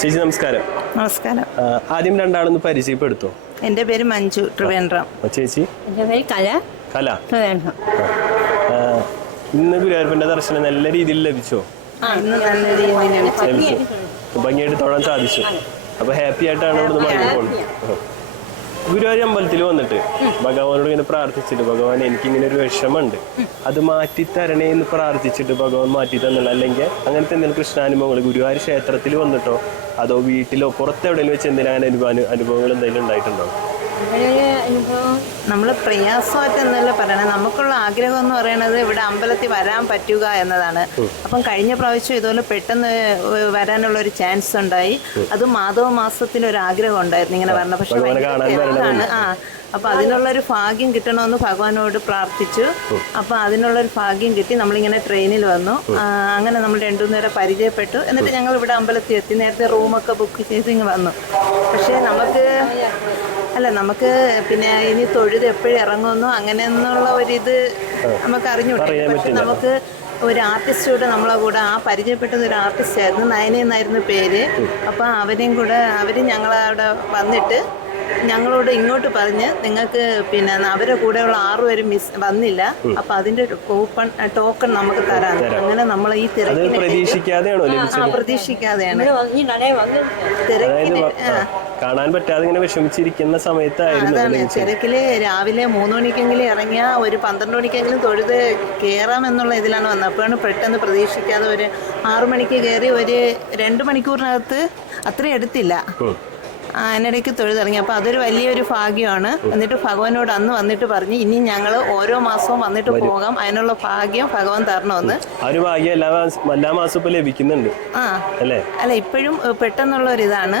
ചേച്ചി നമസ്കാരം. നമസ്കാരം. ആദ്യം രണ്ടാളൊന്ന് പരിചയപ്പെടുത്തോ. എന്റെ പേര് മഞ്ജു ത്രിവേന്ദ്രം. ചേച്ചി. എന്റെ പേര് കല. കല. ഇന്ന് ഗുരുവായൂരപ്പന്റെ ദർശനം നല്ല രീതിയിൽ ലഭിച്ചോ? ഭംഗിയായിട്ട് തൊഴാൻ സാധിച്ചു. അപ്പൊ ഹാപ്പി ആയിട്ടാണ് ഇവിടുന്ന് മടങ്ങി പോകുന്നത്. ഗുരുവായൂർ അമ്പലത്തിൽ വന്നിട്ട് ഭഗവാനോട് ഇങ്ങനെ പ്രാർത്ഥിച്ചിട്ട് ഭഗവാൻ എനിക്ക് ഇങ്ങനെ ഒരു വിഷമമുണ്ട്. അത് മാറ്റി തരണേ എന്ന് പ്രാർത്ഥിച്ചിട്ട് ഭഗവാൻ മാറ്റി തന്നില്ല. അല്ലെങ്കിൽ അങ്ങനത്തെ എന്തെങ്കിലും കൃഷ്ണാനുഭവങ്ങൾ ഗുരുവായൂർ ക്ഷേത്രത്തിൽ വന്നിട്ടോ അതോ വീട്ടിലോ പുറത്തെവിടെയെങ്കിലും വെച്ച് എന്തെങ്കിലും അനുഭവ അനുഭവങ്ങൾ എന്തെങ്കിലും ഉണ്ടായിട്ടുണ്ടോ? അനുഭവം നമ്മൾ പ്രയാസമായിട്ട് എന്നല്ല പറയണത് നമുക്കുള്ള ആഗ്രഹം എന്ന് പറയുന്നത് ഇവിടെ അമ്പലത്തിൽ വരാൻ പറ്റുക എന്നതാണ്. അപ്പം കഴിഞ്ഞ പ്രാവശ്യം ഇതുപോലെ പെട്ടെന്ന് വരാനുള്ള ഒരു ചാൻസ് ഉണ്ടായി. അത് മാധവ മാസത്തിൽ ഒരു ആഗ്രഹം ഉണ്ടായിരുന്നു ഇങ്ങനെ പറഞ്ഞ പക്ഷെ. ആ അപ്പൊ അതിനുള്ള ഒരു ഭാഗ്യം കിട്ടണമെന്ന് ഭഗവാനോട് പ്രാർത്ഥിച്ചു. അപ്പൊ അതിനുള്ള ഒരു ഭാഗ്യം കിട്ടി. നമ്മളിങ്ങനെ ട്രെയിനിൽ വന്നു. അങ്ങനെ നമ്മൾ രണ്ടു നേരം പരിചയപ്പെട്ടു. എന്നിട്ട് ഞങ്ങൾ ഇവിടെ അമ്പലത്തിൽ എത്തി നേരത്തെ റൂമൊക്കെ ബുക്ക് ചെയ്ത് ഇങ്ങ് വന്നു. പക്ഷേ നമുക്ക് അല്ല നമുക്ക് പിന്നെ ഇനി തൊഴുത് എപ്പോഴും അങ്ങനെ എന്നുള്ള ഒരിത് നമുക്ക് പറ്റില്ല. നമുക്ക് ഒരു ആർട്ടിസ്റ്റോട് നമ്മളെ കൂടെ ആ പരിചയപ്പെട്ടുന്ന ഒരു ആർട്ടിസ്റ്റ് ആയിരുന്നു നയന എന്നായിരുന്നു പേര്. അപ്പൊ അവരെയും കൂടെ അവർ ഞങ്ങളവിടെ വന്നിട്ട് ഞങ്ങളോട് ഇങ്ങോട്ട് പറഞ്ഞ് നിങ്ങൾക്ക് പിന്നെ അവരെ കൂടെയുള്ള ആറുപേരും മിസ് വന്നില്ല. അപ്പൊ അതിന്റെ ഒരു കൂപ്പൺ ടോക്കൺ നമുക്ക് തരാം. അങ്ങനെ നമ്മൾ ഈ തിരക്കിനെ പ്രതീക്ഷിക്കാതെയാണോ തിരക്കിന് ആ, കാണാൻ പറ്റാതെ ഇങ്ങനെ വിഷമിച്ചിരിക്കുന്ന സമയത്തായിരുന്നു തിരക്കിൽ രാവിലെ മൂന്ന് മണിക്കെങ്കിലും ഇറങ്ങിയ ഒരു പന്ത്രണ്ട് മണിക്കെങ്കിലും തൊഴുത് കയറാം എന്നുള്ള ഇതിലാണ് വന്നത്. അപ്പോഴാണ് പെട്ടെന്ന് പ്രതീക്ഷിക്കാതെ ഒരു ആറു മണിക്ക് കയറി ഒരു രണ്ട് മണിക്കൂറിനകത്ത് അത്രയും എടുത്തില്ല. അതിനിടയ്ക്ക് തൊഴുതിറങ്ങി. അപ്പോൾ അതൊരു വലിയൊരു ഭാഗ്യമാണ്. എന്നിട്ട് ഭഗവാനോട് അന്ന് വന്നിട്ട് പറഞ്ഞ് ഇനി ഞങ്ങൾ ഓരോ മാസവും വന്നിട്ട് പോകാം. അതിനുള്ള ഭാഗ്യം ഭഗവാൻ തരണമെന്ന്. ഒരു ഭാഗ്യം എല്ലാ എല്ലാ മാസവും ലഭിക്കുന്നുണ്ട്. ആ. അല്ലേ? അല്ല ഇപ്പോഴും പെട്ടെന്നുള്ള ഒരു ഇതാണ്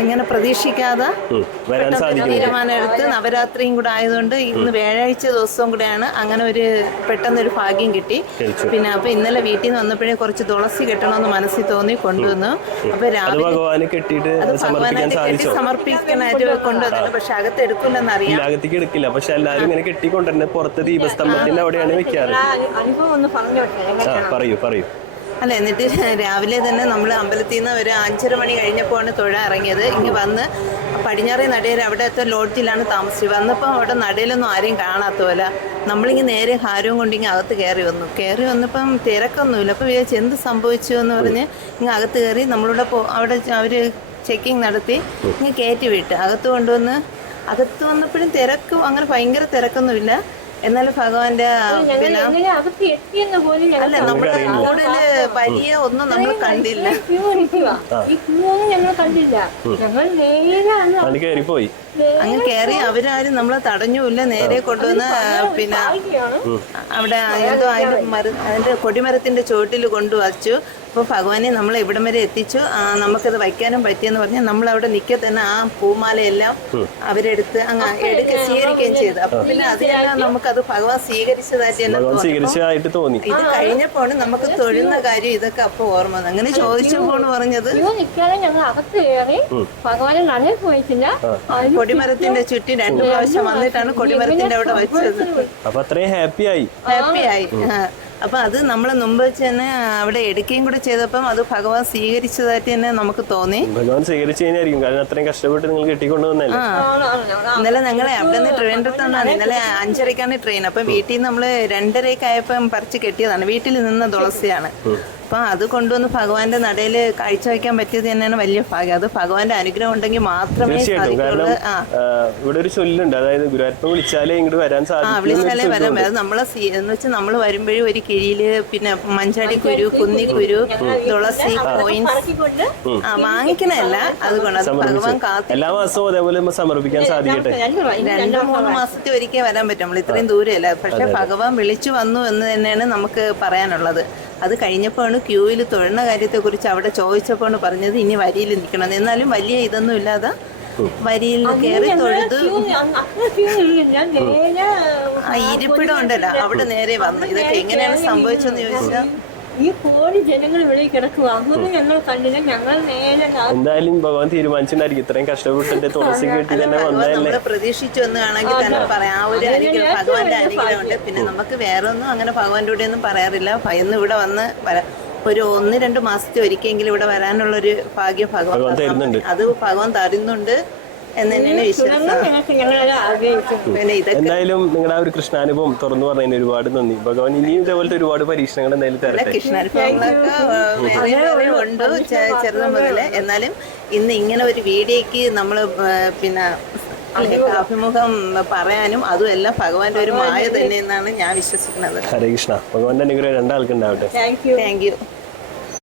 ഇങ്ങനെ പ്രതീക്ഷിക്കാതെ ഉം. വരാൻ സാധിക്കുന്നു. തീരുമാനം എടുത്ത് നവരാത്രിയും കൂടെ ആയതുകൊണ്ട് ഇന്ന് വ്യാഴാഴ്ച ദിവസവും കൂടെയാണ് അങ്ങനെ ഒരു പെട്ടെന്നൊരു ഭാഗ്യം കിട്ടി. പിന്നെ അപ്പൊ ഇന്നലെ വീട്ടിൽ നിന്ന് വന്നപ്പോഴേ കുറച്ച് തുളസി കെട്ടണമെന്ന് മനസ്സിൽ തോന്നി കൊണ്ടുവന്നു. അപ്പൊ അത് രാവിലെ കെട്ടിയിട്ട് സമർപ്പിക്കാൻ സാധിച്ചു? ഇല്ല അകത്തേക്ക് എടുക്കില്ല. പക്ഷെ എല്ലാരും ഇങ്ങനെ കെട്ടിക്കൊണ്ടിരുന്നത് പുറത്ത് ദീപസ്തംഭത്തിന്റെ അവിടെയാണ് വെക്കാറ്. ആ പറയൂ പറയൂ. അല്ല എന്നിട്ട് രാവിലെ തന്നെ നമ്മൾ അമ്പലത്തിൽ നിന്ന് ഒരു അഞ്ചര മണി കഴിഞ്ഞപ്പോഴാണ് തൊഴ ഇറങ്ങിയത്. ഇങ്ങ് വന്ന് പടിഞ്ഞാറേ നടയിൽ അവിടുത്തെ ലോഡ്ജിലാണ് താമസിച്ചത്. വന്നപ്പോൾ അവിടെ നടയിലൊന്നും ആരെയും കാണാത്ത പോലെ നമ്മളിങ്ങ് നേരെ ഹാരവും കൊണ്ട് ഇങ്ങ് അകത്ത് കയറി വന്നു. കയറി വന്നപ്പം തിരക്കൊന്നുമില്ല. അപ്പോൾ വിചാരിച്ചു എന്ത് സംഭവിച്ചു എന്ന് പറഞ്ഞ് ഇങ്ങ് അകത്ത് കയറി നമ്മളിവിടെ പോ അവിടെ അവർ ചെക്കിങ് നടത്തി ഇങ്ങ് കയറ്റി വിട്ട്. അകത്ത് കൊണ്ടുവന്ന് അകത്ത് വന്നപ്പോഴും തിരക്കും അങ്ങനെ ഭയങ്കര തിരക്കൊന്നുമില്ല. എന്നാലും ഭഗവാന്റെ അല്ല നമ്മുടെ കൂടുതൽ വലിയ ഒന്നും നമ്മൾ കണ്ടില്ല. അങ്ങ് കയറി അവരാരും നമ്മളെ തടഞ്ഞുമില്ല. നേരെ കൊണ്ടുവന്ന് പിന്നെ അവിടെ എന്തോ അതിന്റെ മര അതിന്റെ കൊടിമരത്തിന്റെ ചുവട്ടിൽ കൊണ്ടുവച്ചു. അപ്പോൾ ഭഗവാനെ നമ്മൾ ഇവിടം വരെ എത്തിച്ചു? നമുക്കത് വയ്ക്കാനും പറ്റിയെന്ന് പറഞ്ഞാൽ നമ്മൾ അവിടെ നിൽക്കെ തന്നെ ആ പൂമാലയെല്ലാം അവരെടുത്ത് അങ്ങ് എടുക്ക സ്വീകരിക്കുകയും ചെയ്തു. അപ്പൊ പിന്നെ അതിനെല്ലാം നമുക്കത് ഭഗവാൻ സ്വീകരിച്ചതായിട്ട് തന്നെ സ്വീകരിച്ചതായിട്ട് ഇത് കഴിഞ്ഞപ്പോൾ നമുക്ക് തൊഴുന്ന കാര്യം ഇതൊക്കെ അപ്പൊ ഓർമ്മ വന്നു അങ്ങനെ ചോദിച്ചപ്പോൾ പറഞ്ഞത്. കൊടിമരത്തിന്റെ ചുറ്റി രണ്ടു പ്രാവശ്യം വന്നിട്ടാണ് കൊടിമരത്തിന്റെ അവിടെ വെച്ചത്. അപ്പൊ അത്രയും ഹാപ്പി ആയി ഹാപ്പി ആയി ആ. അപ്പൊ അത് നമ്മൾ മുമ്പ് വെച്ച് തന്നെ അവിടെ എടുക്കുകയും കൂടെ ചെയ്തപ്പം അത് ഭഗവാൻ സ്വീകരിച്ചതായിട്ട് തന്നെ നമുക്ക് തോന്നി. ഭഗവാൻ സ്വീകരിച്ചു കഴിഞ്ഞായിരിക്കും. കാരണം അത്രയും കഷ്ടപ്പെട്ട് നിങ്ങൾ കെട്ടിക്കൊണ്ടുവന്നല്ലേ. ഇന്നലെ ഞങ്ങളെ അവിടെ നിന്ന് ട്രിവാൻഡ്രത്താണ് ഇന്നലെ അഞ്ചരക്കാണ് ട്രെയിൻ. അപ്പം വീട്ടിൽ നിന്ന് നമ്മൾ രണ്ടരയ്ക്ക് ആയപ്പം പറിച്ച് കെട്ടിയതാണ്. വീട്ടിൽ നിന്ന് തുളസിയാണ്. അപ്പൊ അത് കൊണ്ടുവന്ന് ഭഗവാന്റെ നടയിൽ കാഴ്ചവെക്കാൻ പറ്റിയത് തന്നെയാണ് വലിയ ഭാഗ്യം. അത് ഭഗവാന്റെ അനുഗ്രഹം ഉണ്ടെങ്കിൽ മാത്രമേ സാധിക്കുള്ളൂ ആ. ഇവിടെ ഒരു ചൊല്ലുണ്ട്. അതായത് ഗുരുവായൂരപ്പ വിളിച്ചാലേ ഇങ്ങോട്ട് വരാൻ ആ സാധിക്കും വിളിച്ചാലേ വരാൻ പറ്റും നമ്മളെ എന്ന് വെച്ചാൽ നമ്മൾ വരുമ്പോഴും ഒരു കിഴിയിൽ പിന്നെ മഞ്ചാടി കുരു കുന്നി കുരു. തുളസി കോയിൻസ്. ആ വാങ്ങിക്കണല്ല അതുകൊണ്ട് അത് ഭഗവാൻ കാത്തി എല്ലാ മാസവും അതേപോലെ സമർപ്പിക്കാൻ സാധിക്കട്ടെ? രണ്ടു മൂന്ന് മാസത്തിൽ ഒരിക്കൽ വരാൻ പറ്റും. നമ്മൾ ഇത്രയും ദൂരമല്ല പക്ഷെ ഭഗവാൻ വിളിച്ചു വന്നു എന്ന് തന്നെയാണ് നമുക്ക് പറയാനുള്ളത്. അത് കഴിഞ്ഞപ്പോഴാണ് ക്യൂവിൽ തൊഴുന്ന കാര്യത്തെക്കുറിച്ച് അവിടെ ചോദിച്ചപ്പോഴാണ് പറഞ്ഞത് ഇനി വരിയിൽ നിൽക്കണം. എന്നാലും വലിയ ഇതൊന്നും ഇല്ലാതെ വരിയിൽ കയറി തൊഴുത് ആ ഇരിപ്പിടം ഉണ്ടല്ലോ. അവിടെ നേരെ വന്നു. ഇതൊക്കെ എങ്ങനെയാണ് സംഭവിച്ചെന്ന് ചോദിച്ചാൽ ഈ കോടി ജനങ്ങൾ ഇവിടെ കിടക്കുക അതൊന്നും ഞങ്ങൾ കണ്ടില്ല. ഞങ്ങൾ നേരെ എന്തായാലും ഭഗവാൻ തീരുമാനിച്ചിട്ടുണ്ടായിരിക്കും. ഇത്രയും കഷ്ടപ്പെട്ടിട്ട് തുളസി കെട്ടി തന്നെ വന്നതല്ലേ? പ്രതീക്ഷിച്ചു എന്ന് വേണമെങ്കിൽ തന്നെ പറയാം. ആ ഒരു അനുഗ്രഹം ഭഗവാന്റെ അനുഗ്രഹമുണ്ട്. പിന്നെ നമുക്ക് വേറെ ഒന്നും അങ്ങനെ ഭഗവാന്റെ കൂടെ ഒന്നും പറയാറില്ല. ഭയന്ന് ഇവിടെ വന്ന് ഒരു ഒന്ന് രണ്ട് മാസത്തെ ഒരിക്കലെങ്കിലും ഇവിടെ വരാനുള്ള ഒരു ഭാഗ്യം ഭഗവാൻ. അത് ഭഗവാൻ തരുന്നുണ്ട്. എന്ന് തന്നെയാണ് വിശ്വാസം. തുടർന്നും ഞങ്ങൾക്ക് ഞങ്ങളത് ആഗ്രഹിക്കുന്നു പിന്നെ ഇതൊക്കെ എന്തായാലും നിങ്ങളുടെ ആ ഒരു കൃഷ്ണാനുഭവം തുറന്നു പറഞ്ഞതിന് ഒരുപാട് നന്ദി. ഭഗവാൻ ഇനിയും ഇതേപോലത്തെ ഒരുപാട് പരീക്ഷണങ്ങൾ എന്തായാലും തരട്ടെ. കൃഷ്ണാനുഭവങ്ങളൊക്കെ ഉണ്ട് ചെറുത് മുതലേ. എന്നാലും ഇന്ന് ഇങ്ങനെ ഒരു വീഡിയോക്ക് നമ്മൾ പിന്നെ അഭിമുഖം. പറയാനും അതും എല്ലാം ഭഗവാന്റെ ഒരു മായ തന്നെ എന്നാണ് ഞാൻ വിശ്വസിക്കുന്നത്. ഹരേ കൃഷ്ണ. ഭഗവാന്റെ അനുഗ്രഹം രണ്ടാൾക്കുണ്ടാവട്ടെ. Thank you thank you